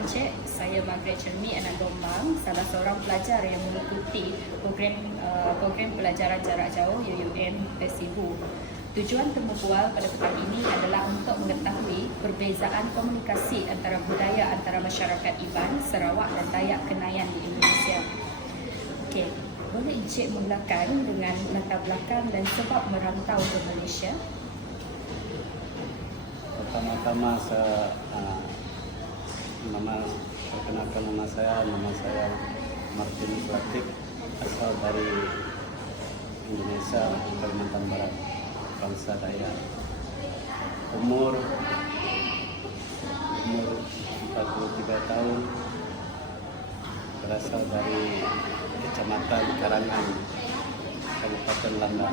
Encik, saya Margaret Chermi anak Gombang, salah seorang pelajar yang mengikuti program uh, program pelajaran jarak jauh UUM Persibu. Tujuan temu bual pada petang ini adalah untuk mengetahui perbezaan komunikasi antara budaya antara masyarakat Iban, Sarawak dan Dayak Kenayan di Indonesia. Okey, boleh Encik mulakan dengan latar belakang dan sebab merantau ke Malaysia? Pertama-tama saya uh, nama perkenalkan nama saya nama saya Martin Latif asal dari Indonesia Kalimantan Barat bangsa Dayak umur umur 43 tahun berasal dari Kecamatan Karangan Kabupaten Landa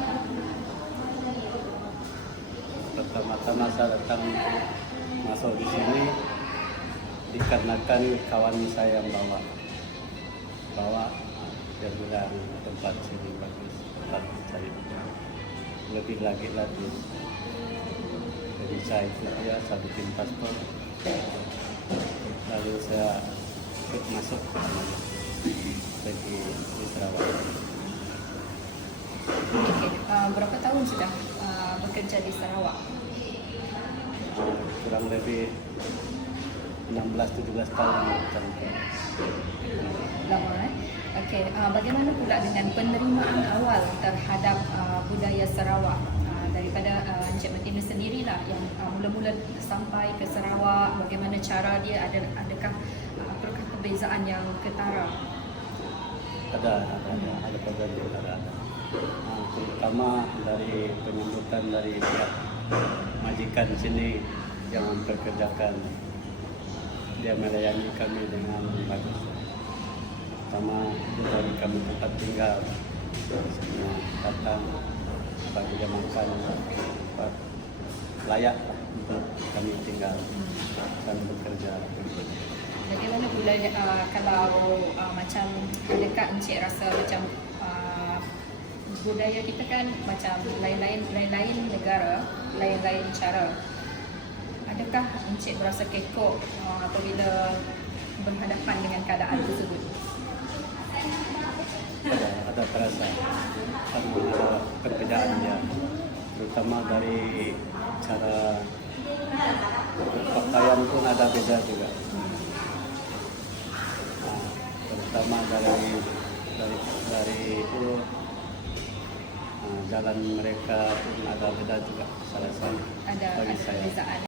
pertama-tama saya datang masuk di sini dikarenakan kawan saya yang bawa. Bawa dia bilang tempat sini bagus tempat cari lebih lagi lagi. Jadi saya ikut dia saya bikin paspor. Lalu saya ikut masuk. Pergi di Sarawak. Okey, uh, berapa tahun sudah uh, bekerja di Sarawak? Uh, kurang lebih 16-17 tahun macam tu. Lama eh. Okey, uh, bagaimana pula dengan penerimaan awal terhadap uh, budaya Sarawak uh, daripada uh, Encik Martinus sendirilah yang uh, mula-mula sampai ke Sarawak, bagaimana cara dia ada adakah uh, apakah perbezaan yang ketara? ada ada ada ada perbezaan ada ada Ah, terutama dari penyambutan dari pihak majikan sini yang memperkerjakan dia melayani kami dengan bagus. Pertama dari kami tempat tinggal. Semua datang bagi dia makan tempat layak untuk kami tinggal dan bekerja. Bagaimana pula uh, kalau uh, macam adakah Encik rasa macam uh, budaya kita kan macam lain-lain lain-lain negara, lain-lain cara. Adakah Encik berasa kekok uh, apabila berhadapan dengan keadaan tersebut? ada ada terasa ada ada perbedaan dia terutama dari cara pakaian pun ada beda juga Nah, terutama dari dari dari itu ah, jalan mereka pun ada beda juga salah satu Ada ada perbezaan.